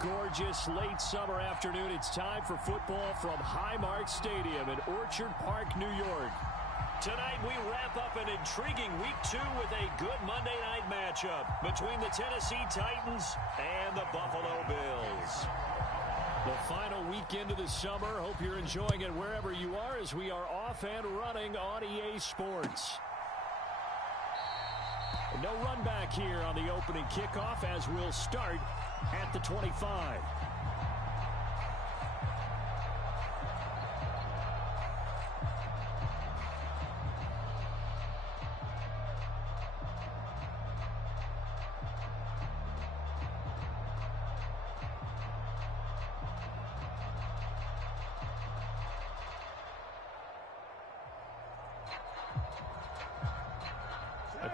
gorgeous late summer afternoon. It's time for football from Highmark Stadium in Orchard Park, New York. Tonight we wrap up an intriguing Week 2 with a good Monday night matchup between the Tennessee Titans and the Buffalo Bills. The final weekend of the summer. Hope you're enjoying it wherever you are as we are off and running on EA Sports. No run back here on the opening kickoff as we'll start at the 25.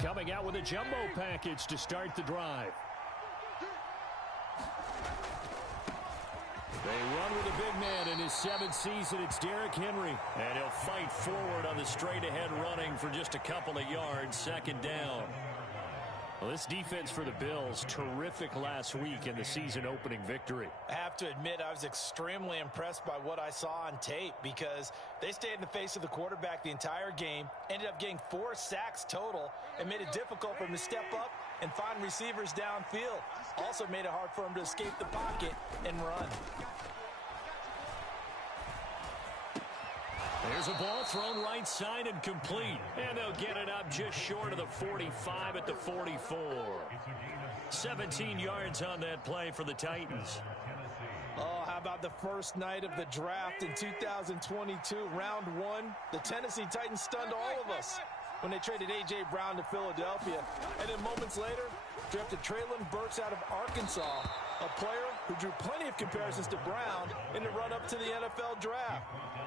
Coming out with a jumbo package to start the drive. They run with a big man in his 7th season. It's Derrick Henry. And he'll fight forward on the straight-ahead running for just a couple of yards. Second down. Well, this defense for the Bills, terrific last week in the season-opening victory. I have to admit, I was extremely impressed by what I saw on tape because they stayed in the face of the quarterback the entire game, ended up getting 4 sacks total, and made it difficult for him to step up and find receivers downfield. Also made it hard for him to escape the pocket and run. There's a ball thrown right side and complete. And they'll get it up just short of the 45 at the 44. 17 yards on that play for the Titans. Oh, how about the first night of the draft in 2022, round 1? The Tennessee Titans stunned all of us when they traded A.J. Brown to Philadelphia. And then moments later, drafted Treylon Burks out of Arkansas, a player who drew plenty of comparisons to Brown in the run-up to the NFL draft.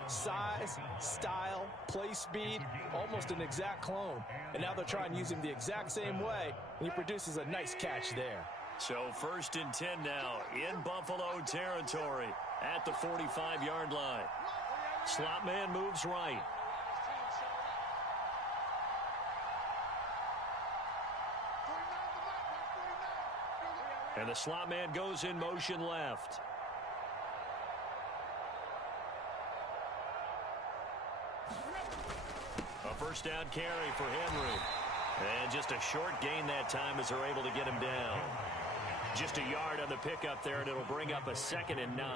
Size, style, play speed, almost an exact clone. And now they're trying to use him the exact same way, and he produces a nice catch there. So 1st and 10 now in Buffalo territory at the 45-yard line. Slot man moves right. And the slot man goes in motion left. A first down carry for Henry. And just a short gain that time as they're able to get him down. Just a yard on the pickup there, and it'll bring up a 2nd and 9.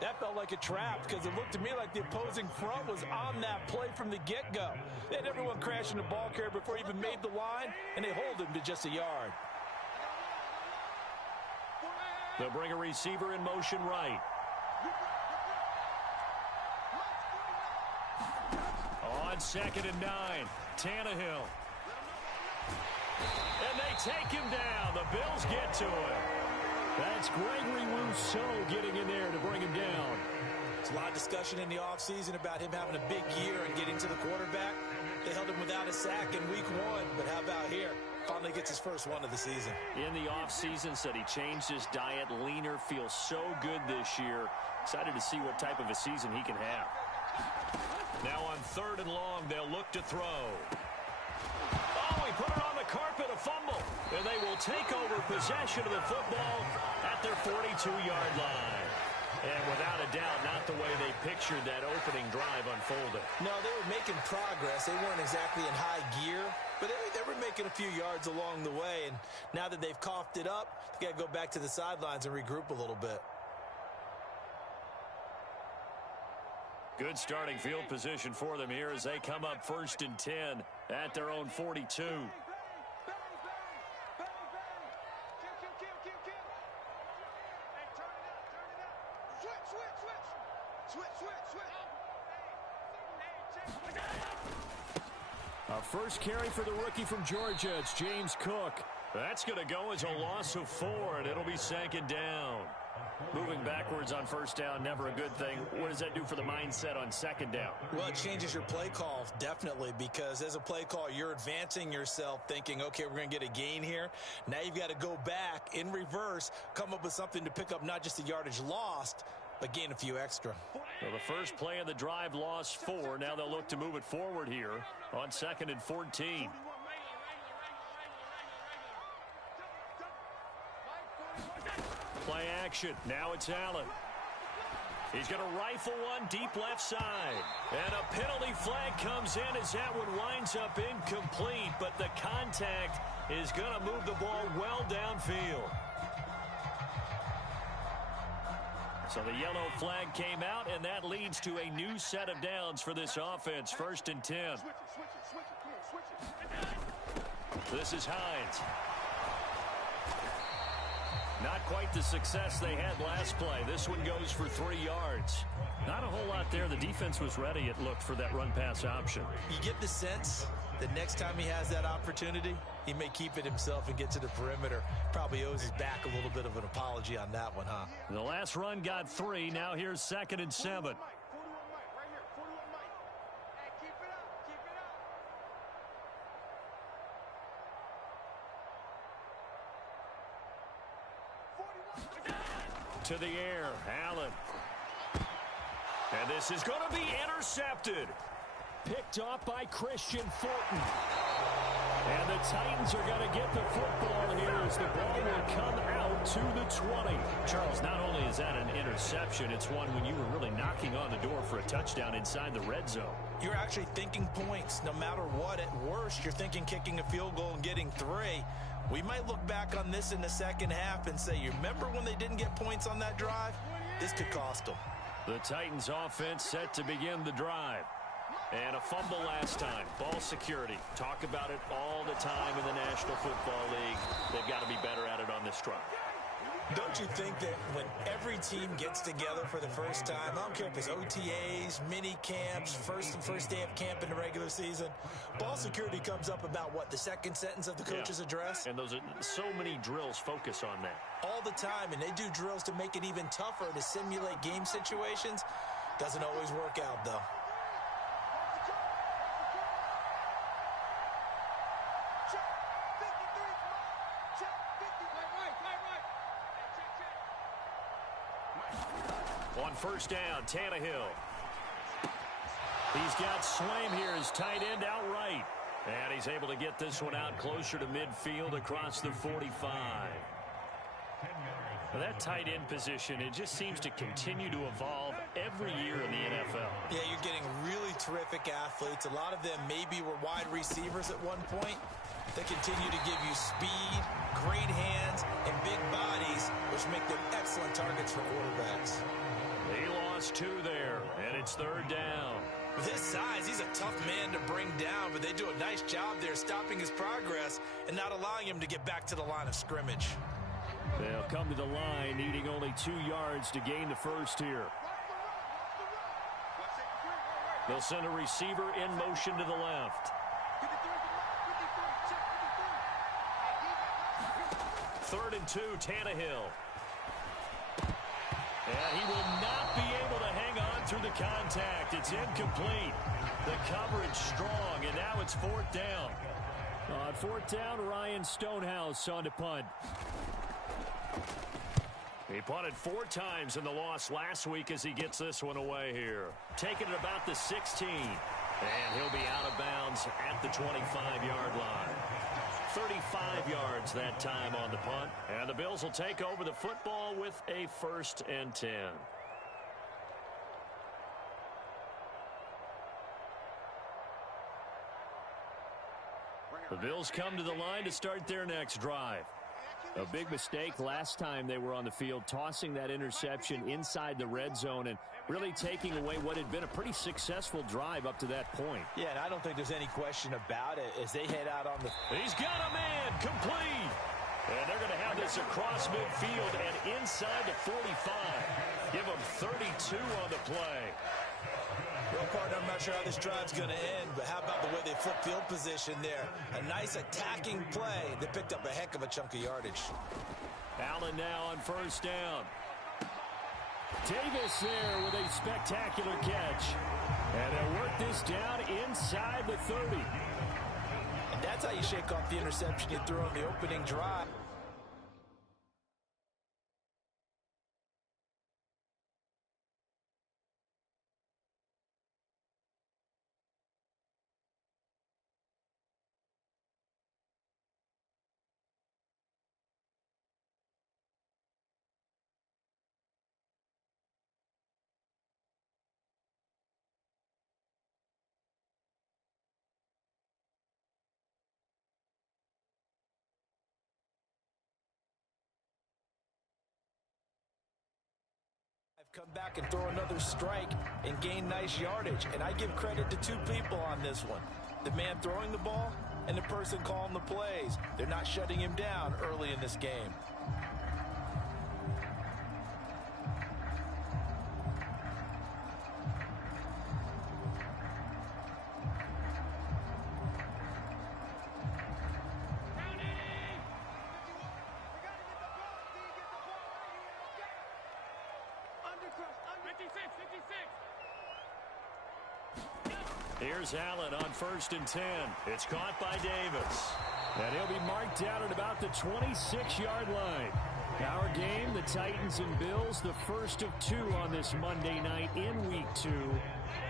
That felt like a trap because it looked to me like the opposing front was on that play from the get-go. They had everyone crashing the ball carrier before he even made the line, and they hold him to just a yard. They'll bring a receiver in motion right. On 2nd and 9, Tannehill. And they take him down. The Bills get to him. That's Gregory Rousseau getting in there to bring him down. There's a lot of discussion in the offseason about him having a big year and getting to the quarterback. They held him without a sack in week 1, but how about here? Finally gets his first one of the season. In the offseason, said he changed his diet, leaner, feels so good this year. Excited to see what type of a season he can have. Now on 3rd and long, they'll look to throw. Oh, he put it on the carpet, a fumble. And they will take over possession of the football at their 42-yard line. And without a doubt, not the way they pictured that opening drive unfolded. No, they were making progress. They weren't exactly in high gear, but they were making a few yards along the way. And now that they've coughed it up, they got to go back to the sidelines and regroup a little bit. Good starting field position for them here as they come up 1st and 10 at their own 42. A first carry for the rookie from Georgia. It's James Cook. That's going to go as a loss of 4, and it'll be 2nd down. Moving backwards on 1st down, never a good thing. What does that do for the mindset on 2nd down? Well, it changes your play call, definitely, because as a play call, you're advancing yourself thinking, okay, we're going to get a gain here. Now you've got to go back in reverse, come up with something to pick up not just the yardage lost, but gain a few extra. Well, the first play of the drive lost 4. Now they'll look to move it forward here on 2nd and 14. Play action. Now it's Allen. He's going to rifle one deep left side. And a penalty flag comes in as that one winds up incomplete. But the contact is going to move the ball well downfield. So the yellow flag came out, and that leads to a new set of downs for this offense. 1st and 10. This is Hines. Not quite the success they had last play. This one goes for 3 yards. Not a whole lot there. The defense was ready, it looked, for that run-pass option. You get the sense that next time he has that opportunity, he may keep it himself and get to the perimeter. Probably owes his back a little bit of an apology on that one, huh? The last run got 3. Now here's 2nd and 7. To the air, Allen. And this is going to be intercepted. Picked off by Christian Fulton. And the Titans are going to get the football here as the ball will come out to the 20. Charles, not only is that an interception, it's one when you were really knocking on the door for a touchdown inside the red zone. You're actually thinking points no matter what. At worst, you're thinking kicking a field goal and getting 3. We might look back on this in the second half and say, you remember when they didn't get points on that drive? This could cost them. The Titans offense set to begin the drive. And a fumble last time. Ball security. Talk about it all the time in the National Football League. They've got to be better at it on this drive. Don't you think that when every team gets together for the first time, I don't care if it's OTAs, mini camps, first day of camp in the regular season, ball security comes up about what, the second sentence of the coach's address? And those are so many drills focus on that. All the time, and they do drills to make it even tougher to simulate game situations. Doesn't always work out, though. On 1st down, Tannehill. He's got Swaim here as tight end outright. And he's able to get this one out closer to midfield across the 45. Now that tight end position, it just seems to continue to evolve every year in the NFL. Yeah, you're getting really terrific athletes. A lot of them maybe were wide receivers at one point. They continue to give you speed, great hands, and big bodies, which make them excellent targets for quarterbacks. He lost 2 there, and it's 3rd down. With his size, he's a tough man to bring down, but they do a nice job there stopping his progress and not allowing him to get back to the line of scrimmage. They'll come to the line, needing only 2 yards to gain the first here. They'll send a receiver in motion to the left. 3rd and 2, Tannehill. And he will not be able to hang on through the contact. It's incomplete. The coverage strong, and now it's 4th down. On 4th down, Ryan Stonehouse on to punt. He punted 4 times in the loss last week as he gets this one away here. Taking it about the 16. And he'll be out of bounds at the 25-yard line. 35 yards that time on the punt. And the Bills will take over the football with a 1st and 10. The Bills come to the line to start their next drive. A big mistake last time they were on the field, tossing that interception inside the red zone and really taking away what had been a pretty successful drive up to that point. Yeah, and I don't think there's any question about it as they head out on the... He's got a man, complete. And they're going to have this across midfield and inside the 45. Give them 32 on the play. Well, partner, I'm not sure how this drive's going to end, but how about the way they flip field position there? A nice attacking play that picked up a heck of a chunk of yardage. Allen now on 1st down. Davis there with a spectacular catch. And they'll work this down inside the 30. And that's how you shake off the interception you threw on the opening drive. Come back and throw another strike and gain nice yardage. And I give credit to two people on this one. The man throwing the ball and the person calling the plays. They're not shutting him down early in this game. Here's Allen on 1st and 10. It's caught by Davis. And he'll be marked down at about the 26-yard line. Our game, the Titans and Bills, the first of two on this Monday night in Week 2.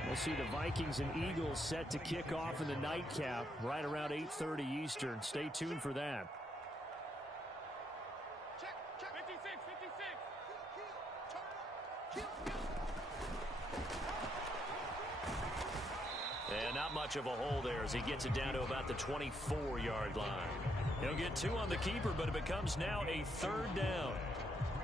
We'll see the Vikings and Eagles set to kick off in the nightcap right around 8:30 Eastern. Stay tuned for that. And not much of a hole there as he gets it down to about the 24-yard line. He'll get 2 on the keeper, but it becomes now a 3rd down.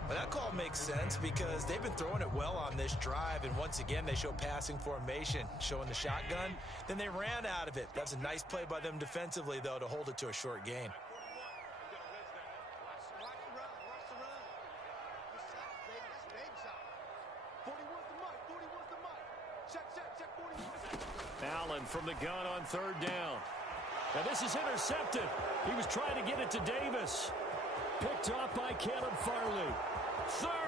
Well, that call makes sense because they've been throwing it well on this drive, and once again they show passing formation, showing the shotgun. Then they ran out of it. That's a nice play by them defensively, though, to hold it to a short gain. Allen from the gun on 3rd down. Now this is intercepted. He was trying to get it to Davis. Picked off by Caleb Farley. 30.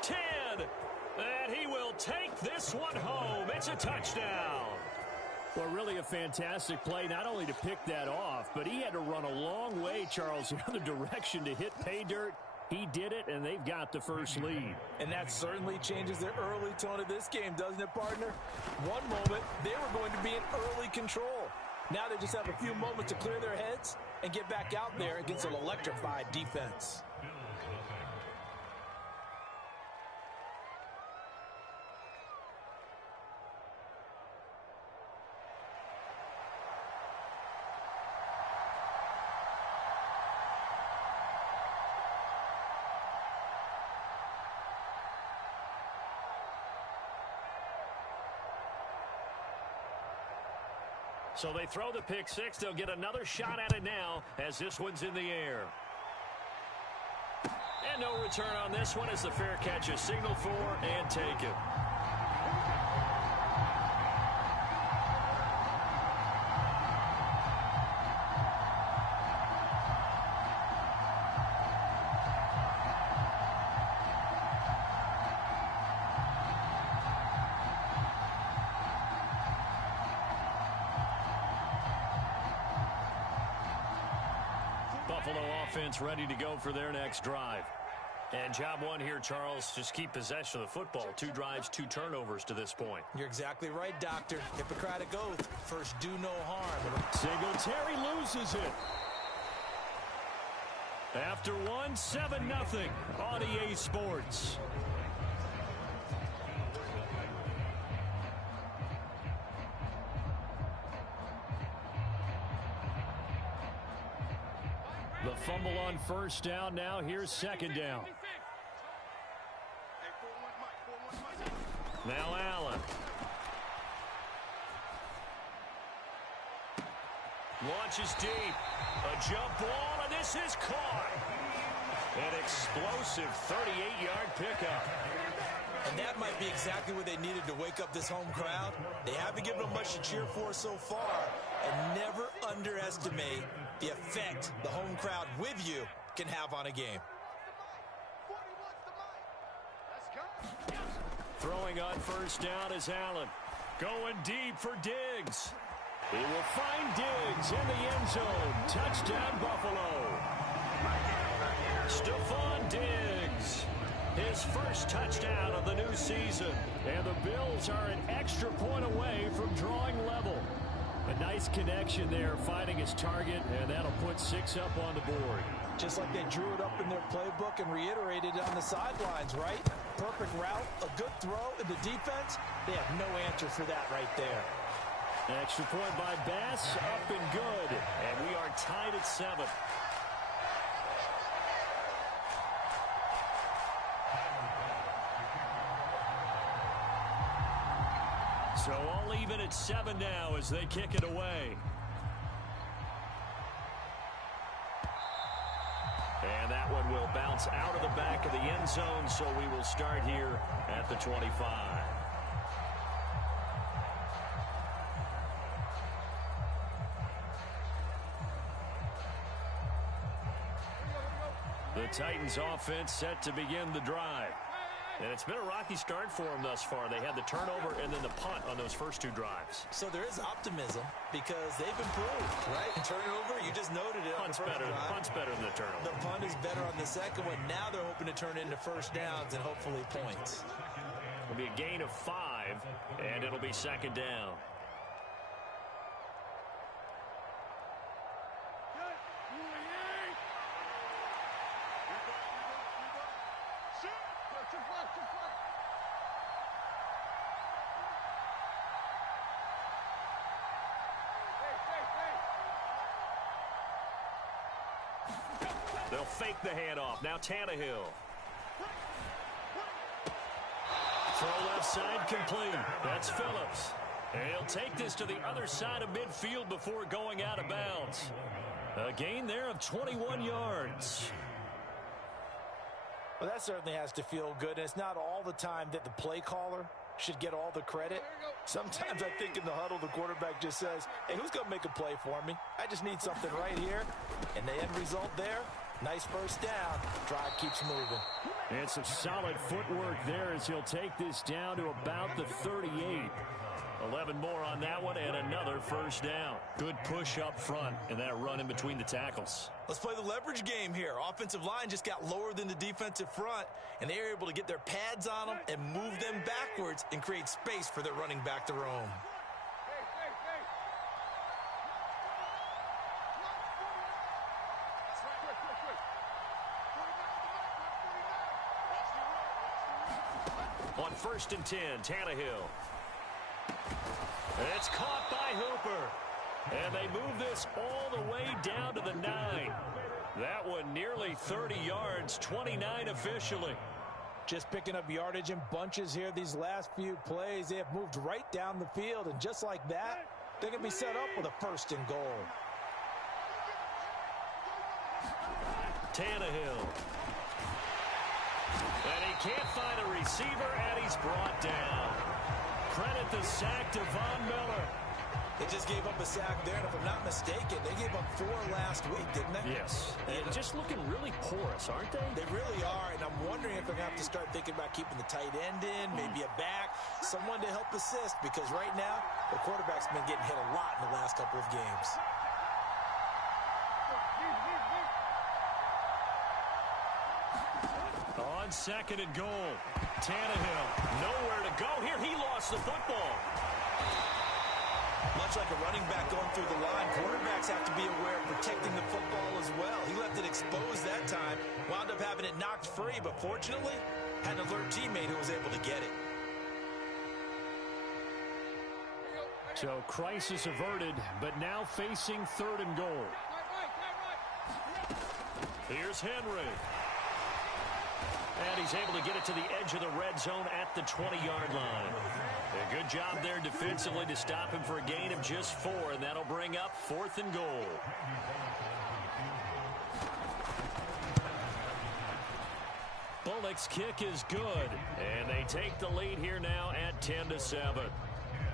10. And he will take this one home. It's a touchdown. Well, really a fantastic play, not only to pick that off, but he had to run a long way, Charles, the other direction to hit pay dirt. He did it, and they've got the first lead. And that certainly changes the early tone of this game, doesn't it, partner? One moment, they were going to be in early control. Now they just have a few moments to clear their heads and get back out there against an electrified defense. So they throw the pick six. They'll get another shot at it now as this one's in the air. And no return on this one as the fair catch is signaled for and taken. Buffalo offense ready to go for their next drive. And job one here, Charles, just keep possession of the football. 2 drives, 2 turnovers to this point. You're exactly right, Doctor. Hippocratic oath. First, do no harm. Singletary loses it. After one, 7-0 on EA Sports. The fumble on first down. Now here's 2nd down. Now Allen. Launches deep. A jump ball, and this is caught. An explosive 38-yard pickup. And that might be exactly what they needed to wake up this home crowd. They haven't given them much to cheer for so far. And never underestimate the effect the home crowd with you can have on a game. Throwing on first down is Allen. Going deep for Diggs. He will find Diggs in the end zone. Touchdown, Buffalo. Stephon Diggs. His first touchdown of the new season. And the Bills are an extra point away from drawing level. A nice connection there, finding his target, and that'll put 6 up on the board. Just like they drew it up in their playbook and reiterated it on the sidelines, right? Perfect route, a good throw, and the defense, they have no answer for that right there. Extra point by Bass, up and good. And we are tied at 7. So all even at 7 now as they kick it away. And that one will bounce out of the back of the end zone, so we will start here at the 25. The Titans offense set to begin the drive. And it's been a rocky start for them thus far. They had the turnover and then the punt on those first 2 drives. So there is optimism because they've improved, right? And turnover, you just noted it. Punt's better than the turnover. The punt is better on the second one. Now they're hoping to turn it into first downs and hopefully points. It'll be a gain of 5, and it'll be second down. They'll fake the handoff. Now Tannehill. Throw left side complete. That's Phillips. And he'll take this to the other side of midfield before going out of bounds. A gain there of 21 yards. Well, that certainly has to feel good. And it's not all the time that the play caller should get all the credit. Sometimes I think in the huddle, the quarterback just says, hey, who's going to make a play for me? I just need something right here. And the end result there, nice first down. Drive keeps moving. And some solid footwork there as he'll take this down to about the 38. 11 more on that one and another first down. Good push up front and that run in between the tackles. Let's play the leverage game here. Offensive line just got lower than the defensive front, and they were able to get their pads on them and move them backwards and create space for their running back to roam. On 1st and 10, Tannehill. It's caught by Hooper. And they move this all the way down to the 9. That one nearly 30 yards, 29 officially. Just picking up yardage in bunches here these last few plays. They have moved right down the field, and just like that, they're going to be set up with a 1st and goal. Tannehill. And he can't find a receiver, and he's brought down. Credit the sack to Von Miller. They just gave up a sack there, and if I'm not mistaken, they gave up 4 last week, didn't they? Yes. And just looking really porous, aren't they? They really are, and I'm wondering if they're going to have to start thinking about keeping the tight end in, maybe a back, someone to help assist, because right now, the quarterback's been getting hit a lot in the last couple of games. On 2nd and goal, Tannehill, nowhere to go here. He lost the football. Much like a running back going through the line, quarterbacks have to be aware of protecting the football as well. He left it exposed that time, wound up having it knocked free, but fortunately, had an alert teammate who was able to get it. So crisis averted, but now facing 3rd and goal. Here's Henry. And he's able to get it to the edge of the red zone at the 20-yard line. A good job there defensively to stop him for a gain of just 4, and that'll bring up 4th and goal. Bullock's kick is good, and they take the lead here now at 10-7.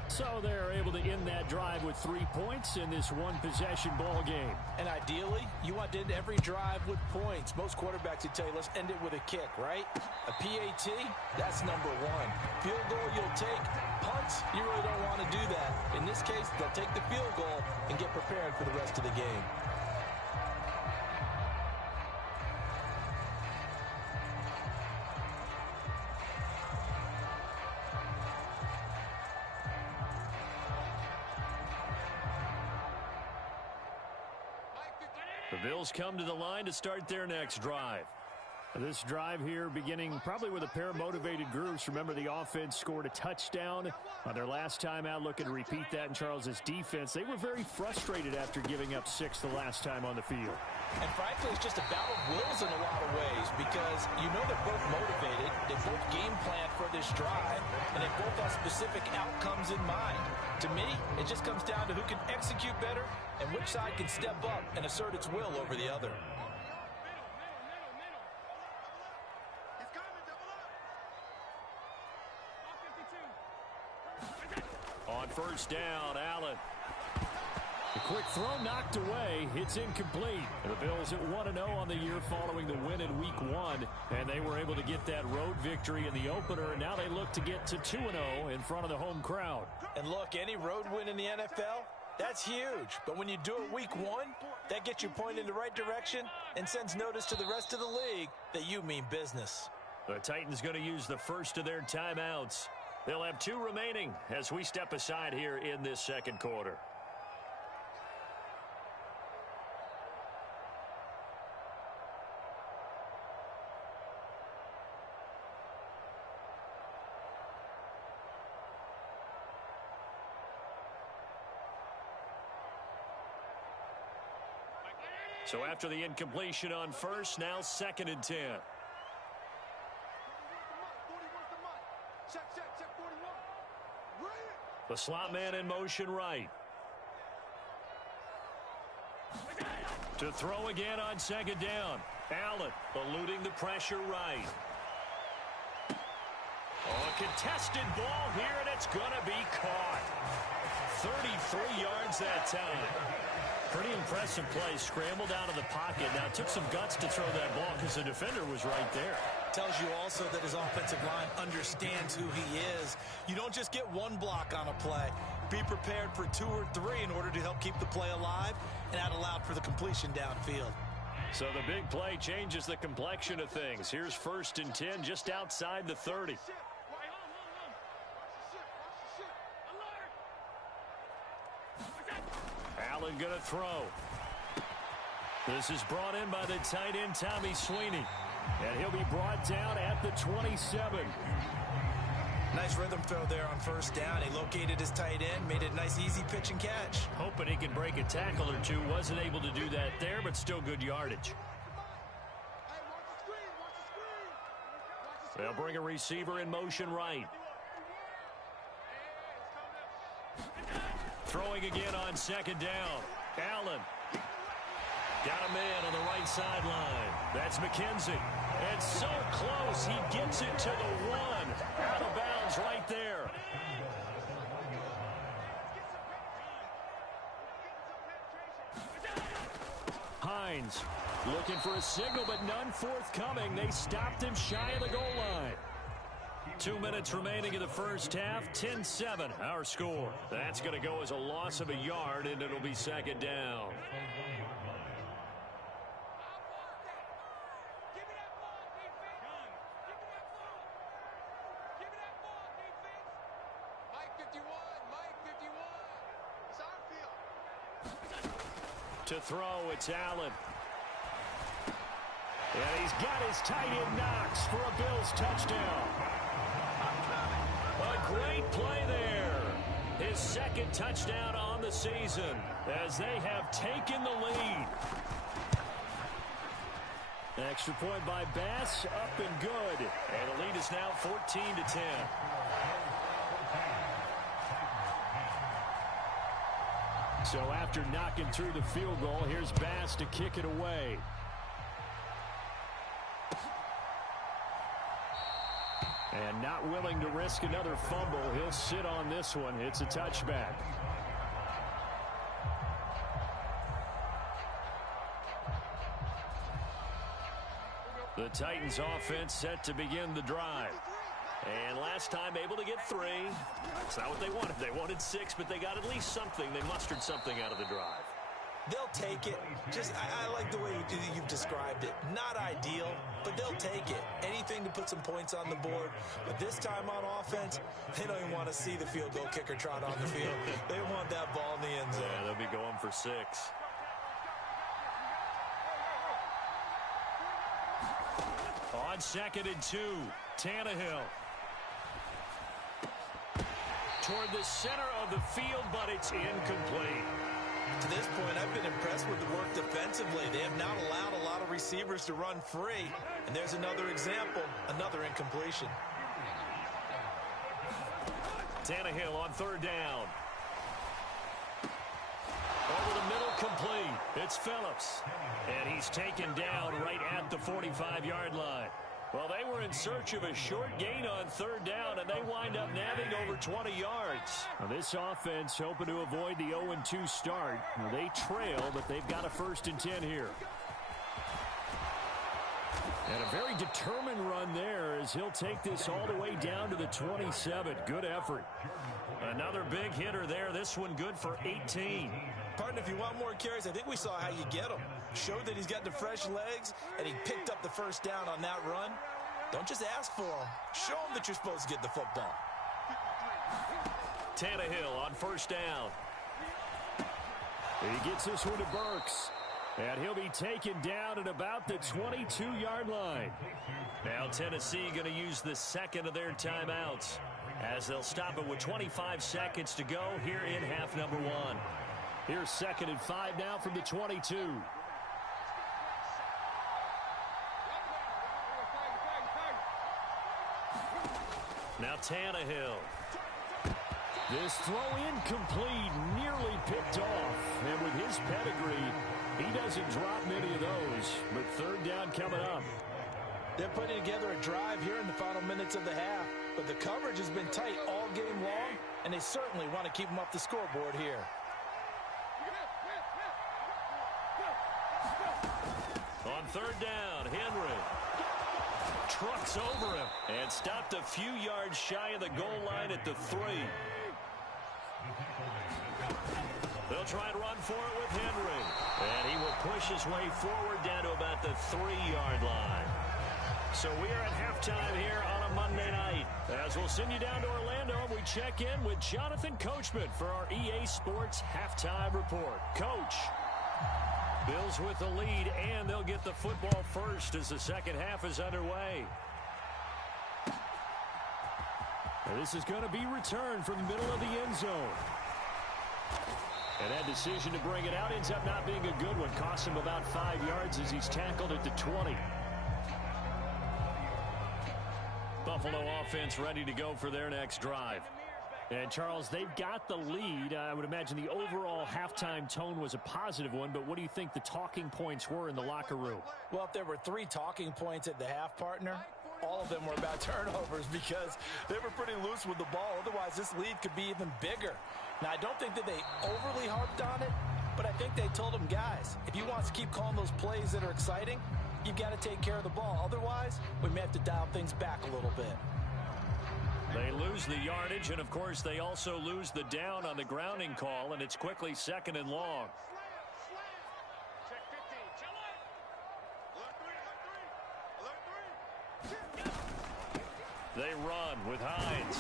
So they're able to end that drive with 3 points in this one-possession ball game. And ideally, you want to end every drive with points. Most quarterbacks would tell you, let's end it with a kick, right? A PAT, that's number 1. Field goal, you'll take. Punts, you really don't want to do that. In this case, they'll take the field goal and get prepared for the rest of the game. The Bills come to the line to start their next drive. This drive here beginning probably with a pair of motivated groups. Remember, the offense scored a touchdown on their last time out, looking to repeat that in Charles's defense. They were very frustrated after giving up 6 the last time on the field. And frankly, it's just a battle of wills in a lot of ways because you know they're both motivated, they both game plan for this drive, and they both have specific outcomes in mind. To me, it just comes down to who can execute better and which side can step up and assert its will over the other. On first down, Allen. The quick throw knocked away. It's incomplete. And the Bills at 1-0 on the year following the win in Week 1. And they were able to get that road victory in the opener. And now they look to get to 2-0 in front of the home crowd. And look, any road win in the NFL, that's huge. But when you do it Week 1, that gets you pointed in the right direction and sends notice to the rest of the league that you mean business. The Titans going to use the first of their timeouts. They'll have 2 remaining as we step aside here in this second quarter. So after the incompletion on first, now 2nd and 10. The slot man in motion right. To throw again on 2nd down. Allen eluding the pressure right. Oh, a contested ball here, and it's going to be caught. 33 yards that time. Pretty impressive play. Scrambled out of the pocket. Now, it took some guts to throw that ball because the defender was right there. Tells you also that his offensive line understands who he is. You don't just get one block on a play. Be prepared for 2 or 3 in order to help keep the play alive and out allowed for the completion downfield. So the big play changes the complexion of things. Here's 1st and 10 just outside the 30. Allen going to throw. This is brought in by the tight end, Tommy Sweeney. And he'll be brought down at the 27. Nice rhythm throw there on 1st down. He located his tight end, made it a nice easy pitch and catch. Hoping he can break a tackle or 2. Wasn't able to do that there, but still good yardage. They'll bring a receiver in motion right. Throwing again on 2nd down. Allen. Got a man on the right sideline. That's McKenzie. And so close, he gets it to the 1. Out of bounds right there. Hines looking for a signal, but none forthcoming. They stopped him shy of the goal line. 2 minutes remaining in the first half. 10-7 our score. That's going to go as a loss of a yard, and it'll be 2nd down. To throw, it's Allen. And he's got his tight end Knox for a Bills touchdown. A great play there. His 2nd touchdown on the season as they have taken the lead. Extra point by Bass, up and good. And the lead is now 14-10. So after knocking through the field goal, here's Bass to kick it away. And not willing to risk another fumble, he'll sit on this one. It's a touchback. The Titans offense set to begin the drive. And last time able to get 3. That's not what they wanted. They wanted 6, but they got at least something. They mustered something out of the drive. They'll take it. I like the way you've described it. Not ideal, but they'll take it. Anything to put some points on the board. But this time on offense, they don't even want to see the field goal kicker trot on the field. They want that ball in the end zone. Yeah, they'll be going for 6. On 2nd and 2, Tannehill. Toward the center of the field, but it's incomplete. To this point, I've been impressed with the work defensively. They have not allowed a lot of receivers to run free. And there's another example, another incompletion. Tannehill on 3rd down. Over the middle, complete. It's Phillips. And he's taken down right at the 45-yard line. Well, they were in search of a short gain on 3rd down, and they wind up nabbing over 20 yards. Now, this offense hoping to avoid the 0-2 start. Now, they trail, but they've got a 1st and 10 here. And a very determined run there as he'll take this all the way down to the 27. Good effort. Another big hitter there. This one good for 18. Partner, if you want more carries, I think we saw how you get them. Showed that he's got the fresh legs, and he picked up the 1st down on that run. Don't just ask for them. Show them that you're supposed to get the football. Tannehill on 1st down. He gets this one to Burks. And he'll be taken down at about the 22-yard line. Now Tennessee going to use the 2nd of their timeouts as they'll stop it with 25 seconds to go here in half number 1. Here's 2nd and 5 now from the 22. Now Tannehill. This throw incomplete, nearly picked off. And with his pedigree, he doesn't drop many of those. But 3rd down coming up. They're putting together a drive here in the final minutes of the half. But the coverage has been tight all game long, and they certainly want to keep them off the scoreboard here. On 3rd down, Henry trucks over him and stopped a few yards shy of the goal line at the 3. They'll try and run for it with Henry. And he will push his way forward down to about the 3-yard line. So we are at halftime here on a Monday night. As we'll send you down to Orlando, we check in with Jonathan Coachman for our EA Sports Halftime Report. Coach. Bills with the lead, and they'll get the football first as the second half is underway. Now this is going to be returned from the middle of the end zone. And that decision to bring it out ends up not being a good one. Costs him about 5 yards as he's tackled at the 20. Buffalo offense ready to go for their next drive. And, Charles, they've got the lead. I would imagine the overall halftime tone was a positive one, but what do you think the talking points were in the locker room? Well, if there were 3 talking points at the half, partner, all of them were about turnovers because they were pretty loose with the ball. Otherwise, this lead could be even bigger. Now, I don't think that they overly harped on it, but I think they told them, guys, if you want to keep calling those plays that are exciting, you've got to take care of the ball. Otherwise, we may have to dial things back a little bit. They lose the yardage, and, of course, they also lose the down on the grounding call, and it's quickly 2nd and long. They run with Hines.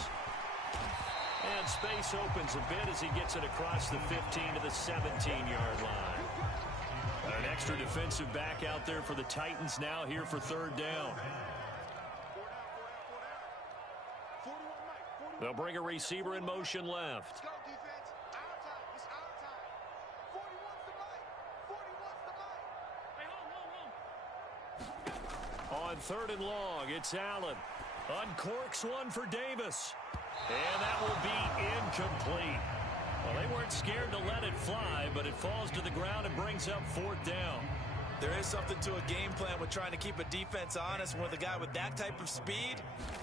And space opens a bit as he gets it across the 15 to the 17-yard line. An extra defensive back out there for the Titans now here for 3rd down. They'll bring a receiver in motion left. On 3rd and long, it's Allen. Uncorks one for Davis. And that will be incomplete. Well, they weren't scared to let it fly, but it falls to the ground and brings up 4th down. There is something to a game plan with trying to keep a defense honest. With a guy with that type of speed,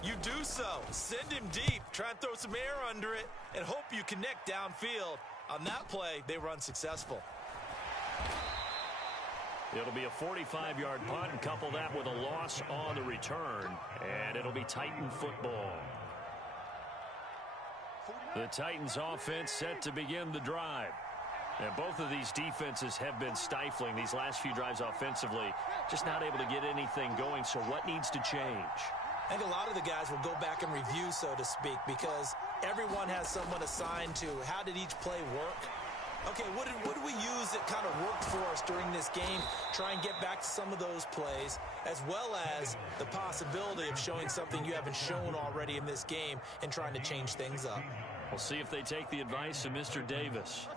you do so. Send him deep. Try and throw some air under it and hope you connect downfield. On that play, they run successful. It'll be a 45-yard punt and couple that with a loss on the return. And it'll be Titan football. The Titans offense set to begin the drive. And both of these defenses have been stifling these last few drives offensively. Just not able to get anything going. So what needs to change? I think a lot of the guys will go back and review, so to speak, because everyone has someone assigned to how did each play work. Okay, what did we use that kind of worked for us during this game? Try and get back to some of those plays, as well as the possibility of showing something you haven't shown already in this game and trying to change things up. We'll see if they take the advice of Mr. Davis.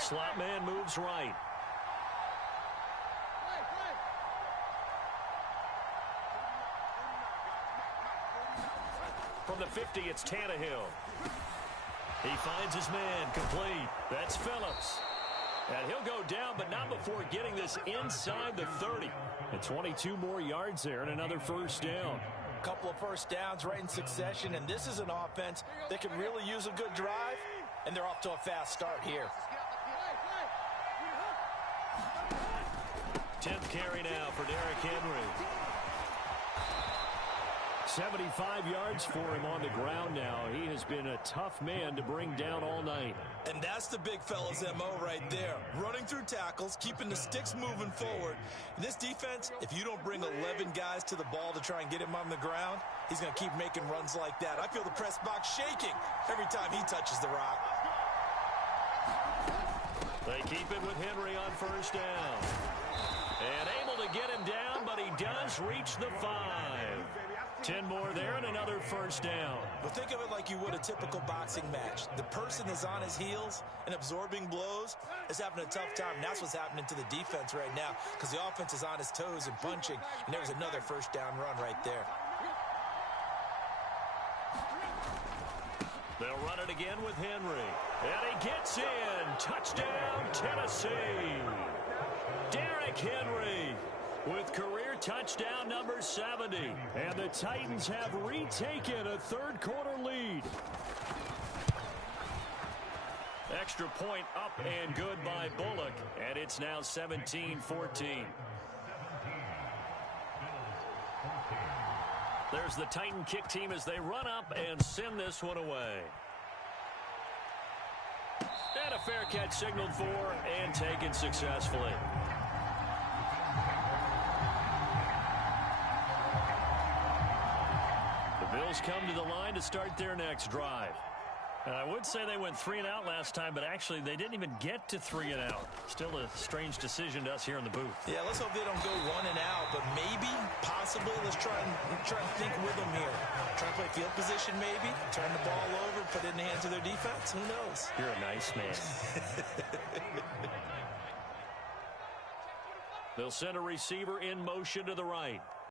Slot man moves right. From the 50, it's Tannehill. He finds his man complete. That's Phillips. And he'll go down, but not before getting this inside the 30. And 22 more yards there and another first down. A couple of first downs right in succession, and this is an offense that can really use a good drive, and they're off to a fast start here. 10th carry now for Derrick Henry. 75 yards for him on the ground now. He has been a tough man to bring down all night. And that's the big fella's MO right there. Running through tackles, keeping the sticks moving forward. In this defense, if you don't bring 11 guys to the ball to try and get him on the ground, he's going to keep making runs like that. I feel the press box shaking every time he touches the rock. They keep it with Henry on first down. And able to get him down, but he does reach the 5. 10 more there and another first down. But think of it like you would a typical boxing match. The person that's on his heels and absorbing blows is having a tough time. And that's what's happening to the defense right now, because the offense is on his toes and punching. And there's another first down run right there. They'll run it again with Henry. And he gets in. Touchdown, Tennessee. Derrick Henry with career touchdown number 70. And the Titans have retaken a third-quarter lead. Extra point up and good by Bullock. And it's now 17-14. There's the Titan kick team as they run up and send this one away. And a fair catch signaled for and taken successfully. Bills come to the line to start their next drive. And I would say they went 3 and out last time, but actually they didn't even get to 3 and out. Still a strange decision to us here in the booth. Yeah, let's hope they don't go 1 and out, but maybe, possibly, let's try and think with them here. Try and play field position maybe, turn the ball over, put it in the hands of their defense. Who knows? You're a nice man. They'll send a receiver in motion to the right.